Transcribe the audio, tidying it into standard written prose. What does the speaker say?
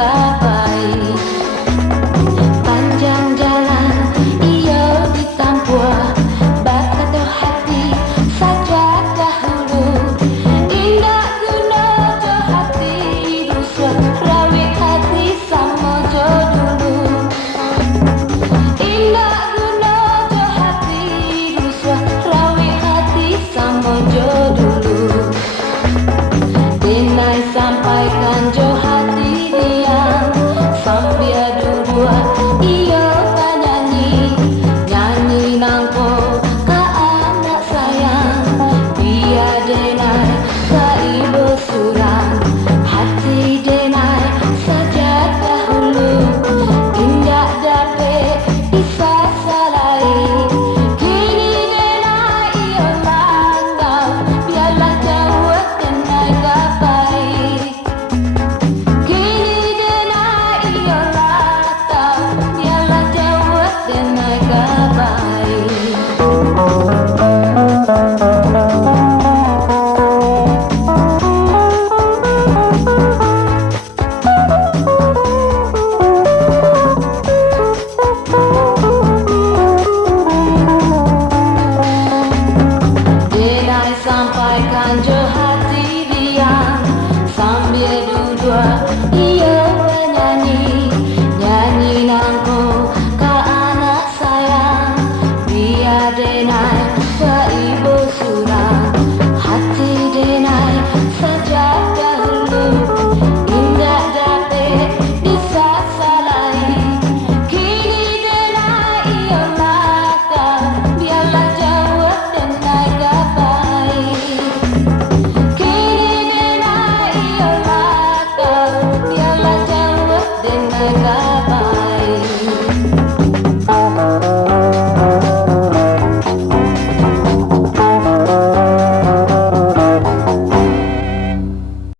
gapai. Panjang jalan iyo ditampuah, bakal hati saja dahulu. Indah guna jo hati ruswa, rawi hati sama jo dulu. Indah guna jo hati ruswa, rawi hati sama jo dulu. Denai sampaikan jo hati diam, sambil dua iyo nyanyi, nyanyi nangko ka anak sayang. Biar denai ka ibu surang, hati denai saja dahulu. Indah dapat disasalai, kini denai iyo langkau, biarlah jauh denai gapai. Kini denai iyo langkau, biarlah jauh denai gapai. Denai sampaikan jo hati diam, sambil dudua iyo bernyanyi, nyanyi nangko ka anak sayang. Biar denai ka ibu surang, hati denai saja dahulu. Indah dapat disasalai, kini denai iyo langkau, biarlah jauh denai gapai. Kini denai iyo langkau, biarlah jauh denai gapai.